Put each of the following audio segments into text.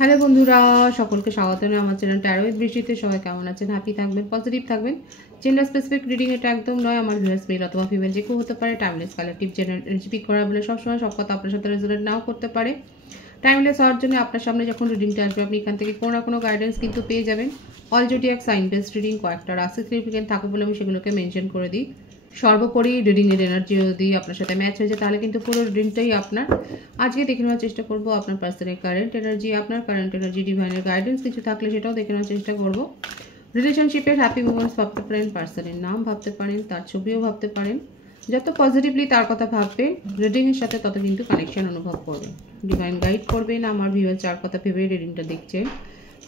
Hello বন্ধুরা, সকলকে স্বাগত জানাই আমার চ্যানেল ট্যারো উইথ বৃষ্টিতে। সবাই কেমন আছেন? হ্যাপি থাকবেন, পজিটিভ থাকবেন। জেন্ডার স্পেসিফিক রিডিং এটা একদম নয়। আমার ভিউয়ার্স মেল অথবা ফিমেল যে কেউ হতে পারে। টাইমলেস কালেকটিভ জেনারেল এনজিপি করা বলে সবসময় সব কথা আপনার সাথে রেজোনেট নাও করতে পারে। টাইমলেস হওয়ার জন্য আপনার সামনে যখন রিডিংটা আসবে আপনি এখান থেকে কোনো না কোনো গাইডেন্স কিন্তু পেয়ে যাবেন। All zodiac sign based reading কয়েকটা রাশি সিগনিফিকেন্ট থাকে বলে আমি সেগুলোকে মেনশন করে দিই। সর্বোপরি রিডিংয়ের এনার্জি যদি আপনার সাথে ম্যাচ হয়ে যায় তাহলে কিন্তু পুরো রিডিংটাই আপনার। আজকে দেখে নেওয়ার চেষ্টা করব আপনার পার্সনের কারেন্ট এনার্জি, আপনার কারেন্ট এনার্জি, ডিভাইনের গাইডেন্স কিছু থাকলে সেটাও দেখে নেওয়ার চেষ্টা করব। রিলেশনশিপের হ্যাপি মোমেন্টস ভাবতে পারেন, পার্সনের নাম ভাবতে পারেন, তার ছবিও ভাবতে পারেন। যত পজিটিভলি তার কথা ভাববেন রিডিংয়ের সাথে তত কিন্তু কানেকশন অনুভব করবেন। ডিভাইন গাইড করবেন। আমার ভিউয়ার যার কথা ভেবে রিডিংটা দেখছেন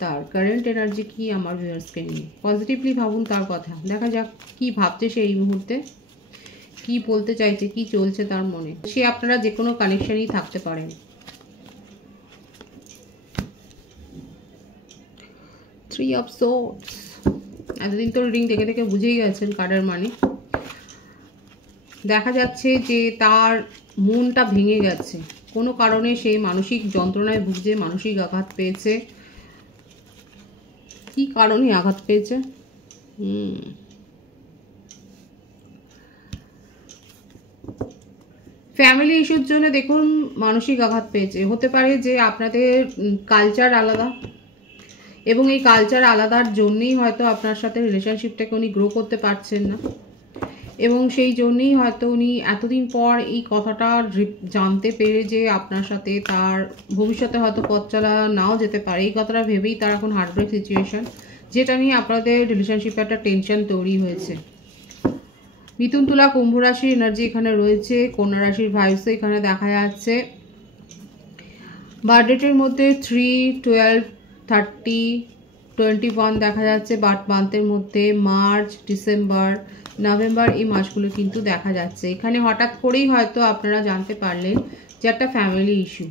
তার কারেন্ট এনার্জি কি আমার ভিউয়ার্সকে নিয়ে। পজিটিভলি ভাবুন তার কথা, দেখা যাক কি ভাবছে সে এই মুহূর্তে, কি বলতে চাইছে, কি চলছে তার মনে। সে আপনারা যে কোনো কানেকশনই থাকতে পারেন। Three of swords. এতদিন তো রিডিং দেখে দেখে বুঝেই গেছেন কার্ডের মানে। দেখা যাচ্ছে যে তার মনটা ভেঙে গেছে, কোনো কারণে সে মানসিক যন্ত্রণায় ভুগছে, মানসিক আঘাত পেয়েছে। কি কারণে আঘাত পেয়েছে? ফ্যামিলি ইস্যুর জন্য দেখুন মানসিক আঘাত পেয়েছে। হতে পারে যে আপনাদের কালচার আলাদা এবং এই কালচার আলাদার জন্যই হয়তো আপনার সাথে রিলেশনশিপটাকে উনি গ্রো করতে পারছেন না এবং সেই জন্যই হয়তো উনি এতদিন পর এই কথাটা জানতে পেরে যে আপনার সাথে তার ভবিষ্যতে হয়তো পথ চলা নাও যেতে পারে, এই কথাটা ভেবেই তার এখন হার্টব্রেক সিচুয়েশন, যেটা নিয়ে আপনাদের রিলেশনশিপে একটা টেনশন তৈরি হয়েছে। মিথুন, তুলা, কুম্ভ রাশির এনার্জি এখানে রয়েছে। কন্যা রাশির ভাইবসও এখানে দেখা যাচ্ছে। বার্থডেটের মধ্যে 3, 12, 30, 21 দেখা যাচ্ছে। মান্থের মধ্যে মার্চ, ডিসেম্বর, নভেম্বর এই মাসগুলো কিন্তু দেখা যাচ্ছে। এখানে হঠাৎ করেই হয়তো আপনারা জানতে পারলেন যে একটা ফ্যামিলি ইস্যু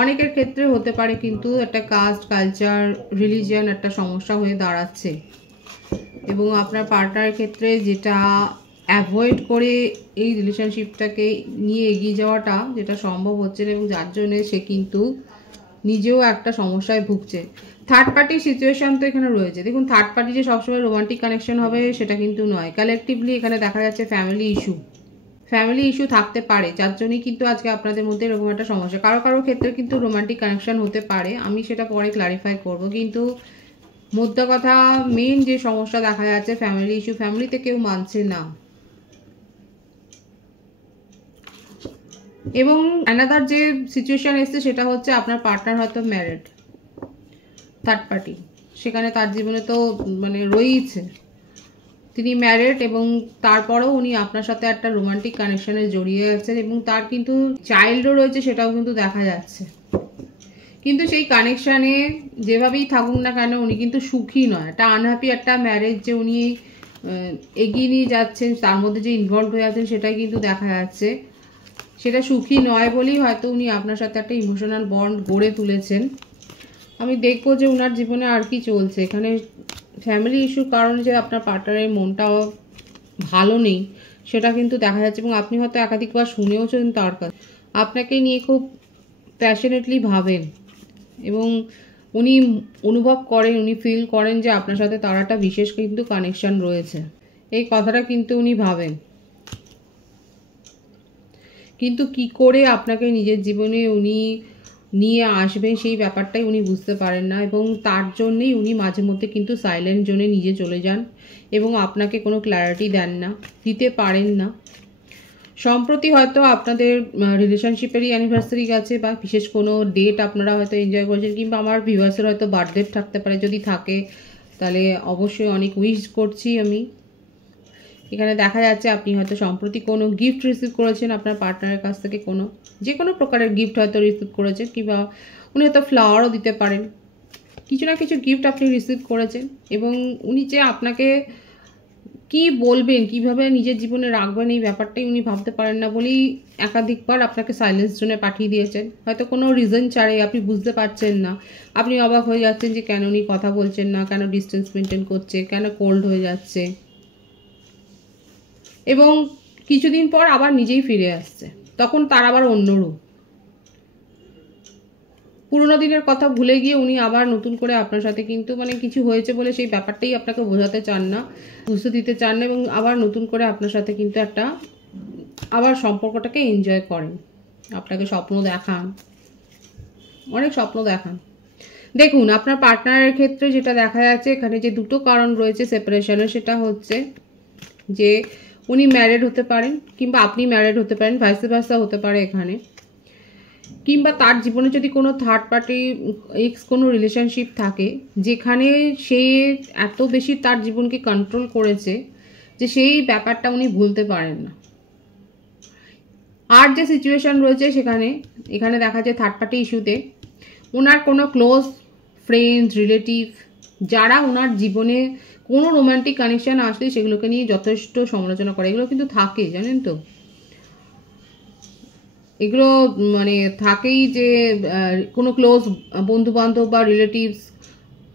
অনেকের ক্ষেত্রে হতে পারে, কিন্তু একটা কাস্ট, কালচার, রিলিজিয়ন একটা সমস্যা হয়ে দাঁড়াচ্ছে এবং আপনার পার্টনারের ক্ষেত্রে যেটা অ্যাভয়েড করে এই রিলেশনশিপটাকে নিয়ে এগিয়ে যাওয়াটা যেটা সম্ভব হচ্ছে না এবং যার জন্যে সে কিন্তু নিজেও একটা সমস্যায় ভুগছে। থার্ড পার্টি সিচুয়েশন তো এখানে রয়েছে। দেখুন, থার্ড পার্টি যে সবসময় রোমান্টিক কানেকশন হবে সেটা কিন্তু নয়। কালেকটিভলি এখানে দেখা যাচ্ছে ফ্যামিলি ইস্যু থাকতে পারে, যার জন্যই কিন্তু আজকে আপনাদের মধ্যে এরকম একটা সমস্যা। কারো কারো ক্ষেত্রে কিন্তু রোমান্টিক কানেকশন হতে পারে, আমি সেটা পরে ক্লারিফাই করব। কিন্তু মোদ্দা কথা, মেন যে সমস্যা দেখা যাচ্ছে ফ্যামিলি ইস্যু, ফ্যামিলিতে কেউ মানছে না এবং অ্যানাদার যে সিচুয়েশন এসছে সেটা হচ্ছে আপনার পার্টনার হয়তো ম্যারিড, থার্ড পার্টি সেখানে তার জীবনে তো মানে রয়েছে, তিনি ম্যারিড এবং তারপরেও উনি আপনার সাথে একটা রোমান্টিক কানেকশনে জড়িয়ে আছেন এবং তার কিন্তু চাইল্ডও রয়েছে, সেটাও কিন্তু দেখা যাচ্ছে। কিন্তু সেই কানেকশানে যেভাবেই থাকুক না কেন উনি কিন্তু সুখী নয়। একটা আনহ্যাপি একটা ম্যারেজ যে উনি এগিয়ে নিয়ে যাচ্ছেন, তার মধ্যে যে ইনভলভ হয়ে আছেন সেটাই কিন্তু দেখা যাচ্ছে। সেটা সুখী নয় বলেই হয়তো উনি আপনার সাথে একটা ইমোশনাল বন্ড গড়ে তুলেছেন। আমি দেখবো যে ওনার জীবনে আর কি চলছে। এখানে ফ্যামিলি ইস্যুর কারণে যে আপনার পার্টনারের মনটাও ভালো নেই সেটা কিন্তু দেখা যাচ্ছে এবং আপনি হয়তো একাধিকবার শুনেওছেন তার কাছে। আপনাকে নিয়ে খুব প্যাশনেটলি ভাবেন এবং উনি অনুভব করেন, উনি ফিল করেন যে আপনার সাথে তার একটা বিশেষ কিন্তু কানেকশন রয়েছে, এই কথাটা কিন্তু উনি ভাবেন। কিন্তু কি করে আপনাকে নিজের জীবনে উনি নিয়ে আসবেন সেই ব্যাপারটাই উনি বুঝতে পারেন না এবং তার জন্যেই উনি মাঝে মধ্যে কিন্তু সাইলেন্ট জোনে নিজে চলে যান এবং আপনাকে কোনো ক্ল্যারিটি দেন না, দিতে পারেন না। সম্প্রতি হয়তো আপনাদের রিলেশনশিপেরই অ্যানিভার্সারি গেছে বা বিশেষ কোনো ডেট আপনারা হয়তো এনজয় করেছেন, কিংবা আমার ভিউয়ার্সের হয়তো বার্থডে থাকতে পারে। যদি থাকে তাহলে অবশ্যই অনেক উইশ করছি আমি। এখানে দেখা যাচ্ছে আপনি হয়তো সম্প্রতি কোনো গিফট রিসিভ করেছেন আপনার পার্টনারের কাছ থেকে, যে কোনো প্রকারের গিফট হয়তো রিসিভ করেছেন, কিংবা উনি হয়তো ফ্লাওয়ারও দিতে পারেন। কিছু না কিছু গিফট আপনি রিসিভ করেছেন এবং উনি যে আপনাকে কি বলবেন, কিভাবে নিজের জীবনে রাখবেন এই ব্যাপারটাই উনি ভাবতে পারেন না বলেই একাধিকবার আপনাকে সাইলেন্স জোনে পাঠিয়ে দিয়েছেন। হয়তো কোনো রিজন ছাড়াই, আপনি বুঝতে পারছেন না, আপনি অবাক হয়ে যাচ্ছেন যে কেন উনি কথা বলছেন না, কেন ডিস্টেন্স মেনটেন করছে, কেন কোল্ড হয়ে যাচ্ছে এবং কিছুদিন পর আবার নিজেই ফিরে আসছে, তখন তার আবার অন্য রূপ। পুরোনো দিনের কথা ভুলে গিয়ে উনি আবার নতুন করে আপনার সাথে কিন্তু মানে কিছু হয়েছে বলে সেই ব্যাপারটাই আপনাকে বোঝাতে চান না, বুঝতে দিতে চান না, এবং আবার নতুন করে আপনার সাথে কিন্তু একটা আবার সম্পর্কটাকে এনজয় করেন, আপনাকে স্বপ্ন দেখান, অনেক স্বপ্ন দেখান। দেখুন আপনার পার্টনারের ক্ষেত্রে যেটা দেখা যাচ্ছে এখানে যে দুটো কারণ রয়েছে সেপারেশনের, সেটা হচ্ছে যে উনি ম্যারিড হতে পারেন কিংবা আপনি ম্যারিড হতে পারেন, ভাইস ভার্সা হতে পারে এখানে, কিংবা তার জীবনে যদি কোনো থার্ড পার্টি এক্স কোনো রিলেশনশিপ থাকে যেখানে সে এত বেশি তার জীবনকে কন্ট্রোল করেছে যে সেই ব্যাপারটা উনি ভুলতে পারেন না। আর যে সিচুয়েশন রয়েছে সেখানে এখানে দেখা যায় থার্ড পার্টি ইস্যুতে ওনার কোনো ক্লোজ ফ্রেন্ডস রিলেটিভ যারা ওনার জীবনে কোনো রোম্যান্টিক কানেকশান আসলে সেগুলোকে নিয়ে যথেষ্ট সমালোচনা করে, এগুলো কিন্তু থাকে জানেন তো, এগুলো মানে থাকেই যে কোনো ক্লোজ বন্ধুবান্ধব বা রিলেটিভস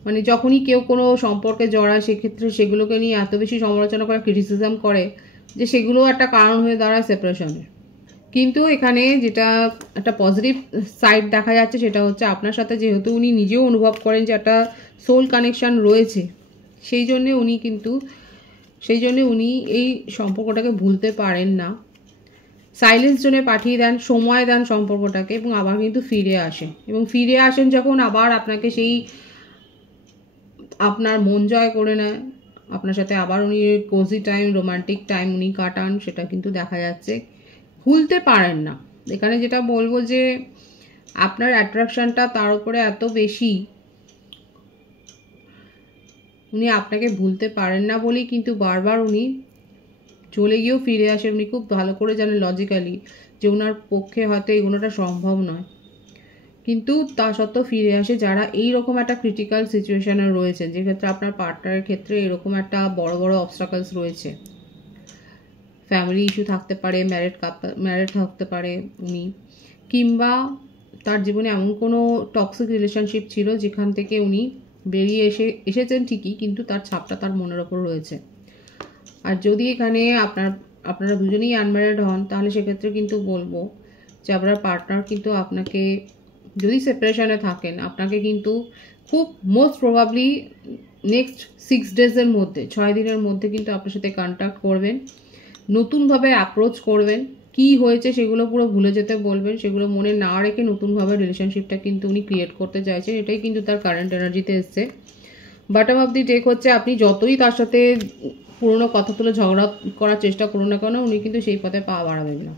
মানে যখনই কেউ কোনো সম্পর্কে জড়ায় সেক্ষেত্রে সেগুলোকে নিয়ে এত বেশি সমালোচনা করে, ক্রিটিসিজম করে যে সেগুলো একটা কারণ হয়ে দাঁড়ায় সেপারেশনের। কিন্তু এখানে যেটা একটা পজিটিভ সাইড দেখা যাচ্ছে সেটা হচ্ছে আপনার সাথে যেহেতু উনি নিজেও অনুভব করেন যে একটা সোল কানেকশান রয়েছে, সেই জন্যে উনি এই সম্পর্কটাকে ভুলতে পারেন না। সাইলেন্স জোনে পাঠিয়ে দেন, সময় দেন সম্পর্কটাকে, এবং আবার কিন্তু ফিরে আসেন, এবং ফিরে আসেন যখন আবার আপনাকে সেই আপনার মন জয় করে নেয়, আপনার সাথে আবার উনি কোজি টাইম রোমান্টিক টাইম উনি কাটান, সেটা কিন্তু দেখা যাচ্ছে। ভুলতে পারেন না, এখানে যেটা বলবো যে আপনার অ্যাট্রাকশনটা তার উপরে এত বেশি, উনি আপনাকে ভুলতে পারেন না বলেই কিন্তু বারবার উনি চলে গিয়েও ফিরে আসেন। উনি খুব ভালো করে জানেন লজিক্যালি যে ওনার পক্ষে হয়তো এগোনোটা সম্ভব নয়, কিন্তু তা সত্ত্বেও ফিরে আসে যারা এইরকম একটা ক্রিটিক্যাল সিচুয়েশনে রয়েছে, যেক্ষেত্রে আপনার পার্টনারের ক্ষেত্রে এরকম একটা বড় বড় অবস্ট্রাকলস রয়েছে, ফ্যামিলি ইস্যু থাকতে পারে, ম্যারিড থাকতে পারে উনি, কিংবা তার জীবনে এমন কোনো টক্সিক রিলেশনশিপ ছিল যেখান থেকে উনি বেরিয়ে এসেছেন ঠিকই, কিন্তু তার ছাপটা তার মনের ওপর রয়েছে। আর যদি এখানে আপনারা দুজনেই আনম্যারিড হন তাহলে সেক্ষেত্রে কিন্তু বলবো যে আপনার পার্টনার কিন্তু আপনাকে, যদি সেপারেশনে থাকেন, আপনাকে কিন্তু খুব মোস্ট প্রবাবলি নেক্সট 6 ডেজের মধ্যে 6 দিনের মধ্যে কিন্তু আপনার সাথে কন্ট্যাক্ট করবেন, নতুনভাবে অ্যাপ্রোচ করবেন, কি হয়েছে সেগুলো পুরো ভুলে যেতে বলবেন, সেগুলো মনে না রেখে নতুনভাবে রিলেশনশিপটা কিন্তু উনি ক্রিয়েট করতে চাইছেন, এটাই কিন্তু তার কারেন্ট এনার্জিতে এসছে। বটম অফ দি টেক হচ্ছে আপনি যতই তার সাথে পুরনো কথা তুলে ঝগড়া করার চেষ্টা করুন না কেন, উনি কিন্তু সেই পথে পা বাড়াবেন না।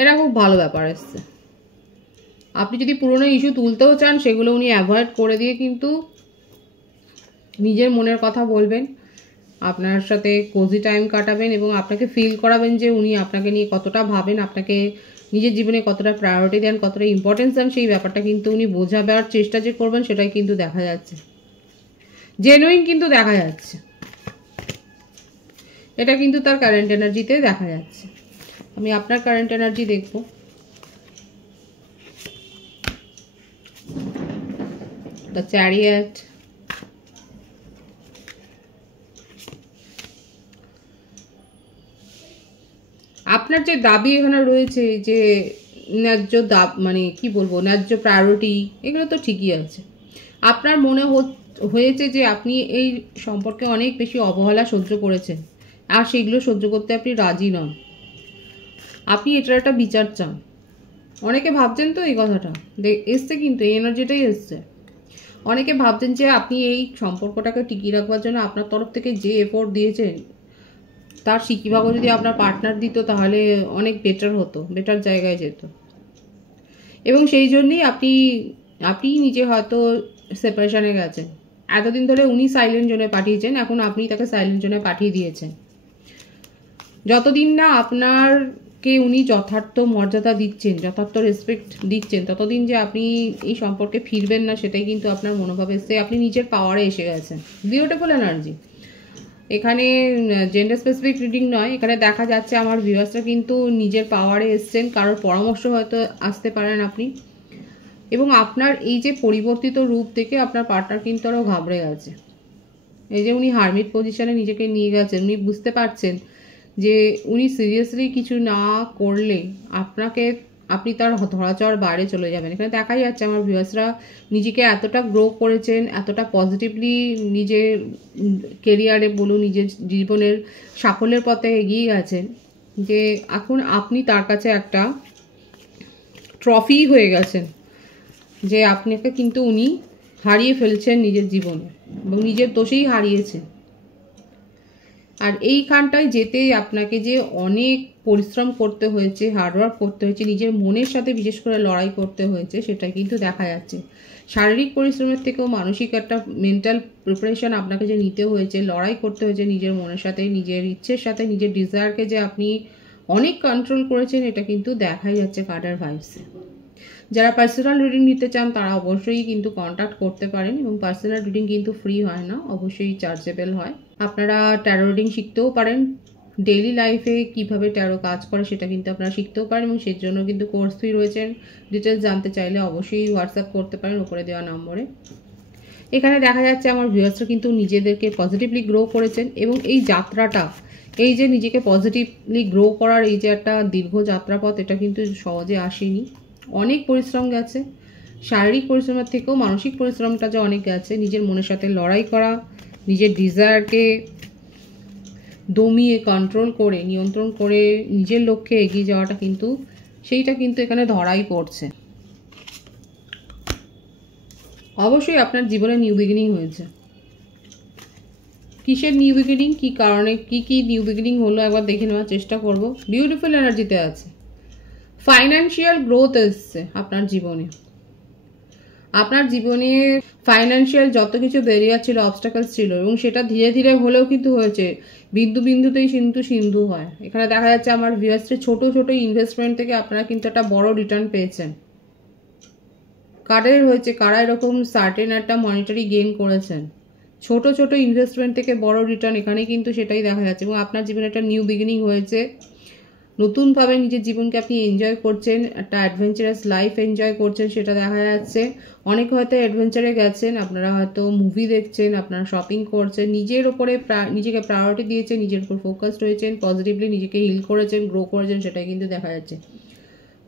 এটা খুব ভালো ব্যাপার এসছে। আপনি যদি পুরনো ইস্যু তুলতেও চান সেগুলো উনি অ্যাভয়েড করে দিয়ে কিন্তু নিজের মনের কথা বলবেন, আপনার সাথে কোজি টাইম কাটাবেন, এবং আপনাকে ফিল করাবেন যে উনি আপনাকে নিয়ে কতটা ভাবেন, আপনাকে নিজের জীবনে কতটা প্রায়োরিটি দেন, কতটা ইম্পর্টেন্স দেন, সেই ব্যাপারটা কিন্তু উনি বোঝাবার চেষ্টা যে করবেন সেটাই কিন্তু দেখা যাচ্ছে, জেনুইন কিন্তু দেখা যাচ্ছে, এটা কিন্তু তার কারেন্ট এনার্জিতে দেখা যাচ্ছে। আমি আপনার কারেন্ট এনার্জি দেখব। দ্য চ্যারিয়েট, আপনার যে দাবি এখানে রয়েছে যে ন্যায্য মানে কি বলবো, ন্যায্য প্রায়োরিটি, এগুলো তো ঠিকই আছে। আপনার মনে হয়েছে যে আপনি এই সম্পর্কে অনেক বেশি অবহেলা সহ্য করেছেন, আর সেগুলো সহ্য করতে আপনি রাজি নন, আপনি এটার একটা বিচার চান। অনেকে ভাবছেন তো এই কথাটা এসছে, কিন্তু এই এনার্জিটাই এসছে। অনেকে ভাবছেন যে আপনি এই সম্পর্কটাকে টিকিয়ে রাখবার জন্য আপনার তরফ থেকে যে এফোর্ট দিয়েছেন তার সিকিভাগও যদি আপনার পার্টনার দিত তাহলে অনেক বেটার হতো, বেটার জায়গায় যেত, এবং সেই জন্যই আপনি নিজে হয়তো সেপারেশনে গেছেন। এতদিন ধরে উনি সাইলেন্ট জোনে পাঠিয়েছেন, এখন আপনি তাকে সাইলেন্ট জোনে পাঠিয়ে দিয়েছেন। যতদিন না আপনারকে উনি যথার্থ মর্যাদা দিচ্ছেন, যথার্থ রেসপেক্ট দিচ্ছেন, ততদিন যে আপনি এই সম্পর্কে ফিরবেন না সেটাই কিন্তু আপনার মনোভাব এসছে। আপনি নিজের পাওয়ারে এসে গেছেন। Beautiful energy. এখানে জেন্ডার স্পেসিফিক রিডিং নয়, এখানে দেখা যাচ্ছে আমার ভিউয়ার্সরা কিন্তু নিজের পাওয়ারে এসছেন, কারোর পরামর্শ হয়তো আসতে পারেন আপনি, এবং আপনার এই যে পরিবর্তিত রূপ থেকে আপনার পার্টনার কিন্তু আরও ঘাবড়ে গেছে। এই যে উনি হারমিট পজিশনে নিজেকে নিয়ে গেছেন, উনি বুঝতে পারছেন যে উনি সিরিয়াসলি কিছু না করলে আপনাকে আপনি তার ধরাচড় বাইরে চলে যাবেন। এখানে দেখাই যাচ্ছে আমার ভিউয়ার্সরা নিজেকে এতটা গ্রো করেছেন, এতটা পজিটিভলি নিজের কেরিয়ারে বলুন, নিজের জীবনের সাফল্যের পথে এগিয়ে গেছেন, যে এখন আপনি তার কাছে একটা ট্রফি হয়ে গেছেন, যে আপনাকে কিন্তু উনি হারিয়ে ফেলছেন নিজের জীবনে এবং নিজের দোষেই হারিয়েছেন। আর এইখানটায় যেতেই আপনাকে যে অনেক পরিশ্রম করতে হয়েছে, হার্ডওয়ার্ক করতে হয়েছে, নিজের মনের সাথে বিশেষ করে লড়াই করতে হয়েছে, সেটা কিন্তু দেখা যাচ্ছে। শারীরিক পরিশ্রমের থেকেও মানসিক একটা মেন্টাল প্রিপারেশন আপনাকে যে নিতে হয়েছে, লড়াই করতে হয়েছে নিজের মনের সাথে, নিজের ইচ্ছের সাথে, নিজের ডিজায়ারকে যে আপনি অনেক কন্ট্রোল করেছেন, এটা কিন্তু দেখাই যাচ্ছে কার্ডের ভাইবসে। যারা পার্সোনাল রিডিং নিতে চান তারা অবশ্যই কিন্তু কন্ট্যাক্ট করতে পারেন, এবং পার্সোনাল রিডিং কিন্তু ফ্রি হয় না, অবশ্যই চার্জেবল হয়। আপনারা ট্যারো রিডিং শিখতেও পারেন, ডেইলি লাইফে কিভাবে ট্যারো কাজ করে সেটা কিন্তু আপনারা শিখতেও পারেন, এবং সেই জন্য কিন্তু কোর্স ফি রয়েছেন। ডিটেলস জানতে চাইলে অবশ্যই হোয়াটসঅ্যাপ করতে পারেন উপরে দেওয়া নম্বরে। এখানে দেখা যাচ্ছে আমার ভিউয়ার্সরা কিন্তু নিজেদেরকে পজিটিভলি গ্রো করেছেন, এবং এই যাত্রাটা, এই যে নিজেকে পজিটিভলি গ্রো করার এই যে একটা দীর্ঘ যাত্রাপথ, এটা কিন্তু সহজে আসেনি, অনেক পরিশ্রম গেছে। শারীরিক পরিশ্রমের থেকেও মানসিক পরিশ্রমটা যে অনেক গেছে, নিজের মনের সাথে লড়াই করা, নিজের ডিজায়ারকে দমিয়ে কন্ট্রোল করে, নিয়ন্ত্রণ করে নিজের লক্ষ্যে এগিয়ে যাওয়াটা কিন্তু সেইটা কিন্তু এখানে ধরাই পড়ছে। অবশ্যই আপনার জীবনে নিউ বিগিনিং হয়েছে। কিসের নিউ বিগিনিং, কী কারণে, কি নিউ বিগিনিং হলো একবার দেখে নেওয়ার চেষ্টা করব। বিউটিফুল এনার্জিতে আছে, ফাইন্যান্সিয়াল গ্রোথ এসছে আপনার জীবনে। আপনার জীবনে ফাইন্যান্সিয়াল যত কিছু ব্যারিয়ার ছিল, অবস্টাকলস ছিল, এবং সেটা ধীরে ধীরে হলেও কিন্তু হয়েছে। বিন্দু বিন্দুতেই কিন্তু সিন্ধু হয়। এখানে দেখা যাচ্ছে আমার ভিউয়ার্সের ছোট ছোট ইনভেস্টমেন্ট থেকে আপনারা কিন্তু একটা বড় রিটার্ন পেয়েছেন। কাদের হয়েছে, কারা এরকম সার্টেন একটা মনিটারি গেইন করেছেন, ছোট ছোট ইনভেস্টমেন্ট থেকে বড় রিটার্ন, এখানে কিন্তু সেটাই দেখা যাচ্ছে। এবং আপনার জীবনে একটা নিউ বিগিনিং হয়েছে, নতুনভাবে নিজের জীবনকে আপনি এনজয় করছেন, একটা অ্যাডভেঞ্চারাস লাইফ এনজয় করছেন, সেটা দেখা যাচ্ছে। অনেকে হয়তো অ্যাডভেঞ্চারে গেছেন, আপনারা হয়তো মুভি দেখছেন, আপনারা শপিং করছেন, নিজের ওপরে নিজেকে প্রায়োরিটি দিয়েছেন, নিজের উপর ফোকাসড হয়েছেন, পজিটিভলি নিজেকে হিল করেছেন, গ্রো করেছেন, সেটাই কিন্তু দেখা যাচ্ছে।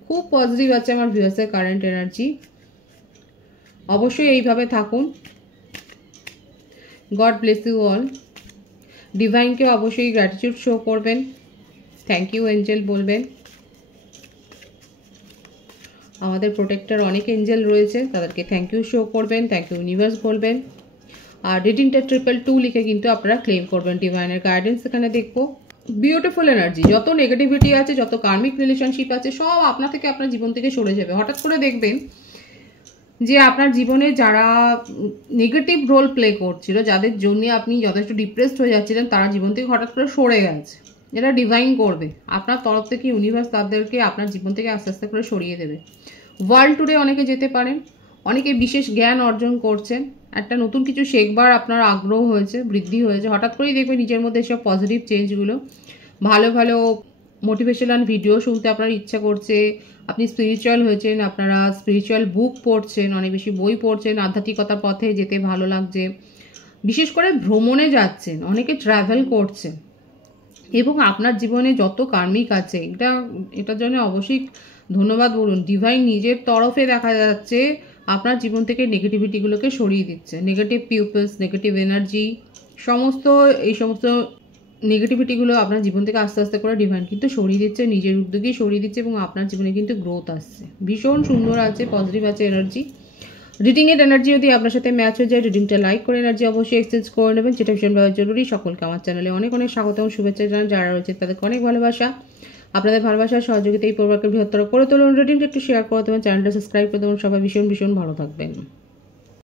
খুব পজিটিভ আছে আমার ভিউয়ার্সের কারেন্ট এনার্জি। অবশ্যই এইভাবে থাকুন। God bless you all. ডিভাইনকে অবশ্যই গ্র্যাটিটিউড শো করবেন, থ্যাংক ইউ এঞ্জেল বলবেন। আমাদের প্রোটেক্টর অনেক এঞ্জেল রয়েছে, তাদেরকে থ্যাংক ইউ শো করবেন, থ্যাংক ইউ ইউনিভার্স বলবেন। আর রিডিংটা 222 লিখে কিন্তু আপনারা ক্লেম করবেন। ডিভাইনের গাইডেন্স এখানে দেখবো। বিউটিফুল এনার্জি, যত নেগেটিভিটি আছে, যত কার্মিক রিলেশনশিপ আছে, সব আপনার থেকে, আপনার জীবন থেকে সরে যাবে। হঠাৎ করে দেখবেন যে আপনার জীবনে যারা নেগেটিভ রোল প্লে করছিল, যাদের জন্য আপনি যথেষ্ট ডিপ্রেসড হয়ে যাচ্ছিলেন, তারা জীবন থেকে হঠাৎ করে সরে গেছে। এটা ডিভাইন করবে আপনার তরফ থেকে, ইউনিভার্স তাদেরকে আপনার জীবন থেকে আস্তে আস্তে করে সরিয়ে দেবে। ওয়ার্ল্ড ট্যুরে অনেকে যেতে পারেন, অনেকে বিশেষ জ্ঞান অর্জন করছেন, একটা নতুন কিছু শেখবার আপনার আগ্রহ হয়েছে, বৃদ্ধি হয়েছে। হঠাৎ করেই দেখবেন নিজের মধ্যে এসব পজিটিভ চেঞ্জগুলো, ভালো ভালো মোটিভেশনাল ভিডিও শুনতে আপনার ইচ্ছা করছে, আপনি স্পিরিচুয়াল হয়েছেন, আপনারা স্পিরিচুয়াল বুক পড়ছেন, অনেক বেশি বই পড়ছেন, আধ্যাত্মিকতার পথে যেতে ভালো লাগছে, বিশেষ করে ভ্রমণে যাচ্ছেন, অনেকে ট্রাভেল করছেন, এবং আপনার জীবনে যত কার্মিক আছে, এটার জন্য অবশ্যই ধন্যবাদ বলুন। ডিভাইন নিজের তরফে দেখা যাচ্ছে আপনার জীবন থেকে নেগেটিভিটিগুলোকে সরিয়ে দিচ্ছে। নেগেটিভ পিপলস, নেগেটিভ এনার্জি, এই সমস্ত নেগেটিভিটিগুলো আপনার জীবন থেকে আস্তে আস্তে করে ডিভাইন কিন্তু সরিয়ে দিচ্ছে, নিজের উদ্যোগেই সরিয়ে দিচ্ছে, এবং আপনার জীবনে কিন্তু গ্রোথ আসছে। ভীষণ সুন্দর আছে, পজিটিভ আছে এনার্জি। রিডিংয়ের এনার্জি যদি আপনার সাথে ম্যাচ হয়ে যায়, রিডিংটা লাইক করে এনার্জি অবশ্যই এক্সচেঞ্জ করে নেবেন, যেটা ভীষণভাবে জরুরি। সকলকে আমার চ্যানেলে অনেক অনেক স্বাগত এবং শুভেচ্ছা জানান। যারা রয়েছে তাদেরকে অনেক ভালোবাসা। আপনাদের ভালোবাসার সহযোগিতা এই পরিবারকে বৃহত্তর করে তুলুন। রিডিংটা একটু শেয়ার করে দেবেন, চ্যানেলটা সাবস্ক্রাইব করে দেবেন। সবাই ভীষণ ভীষণ ভালো থাকবেন।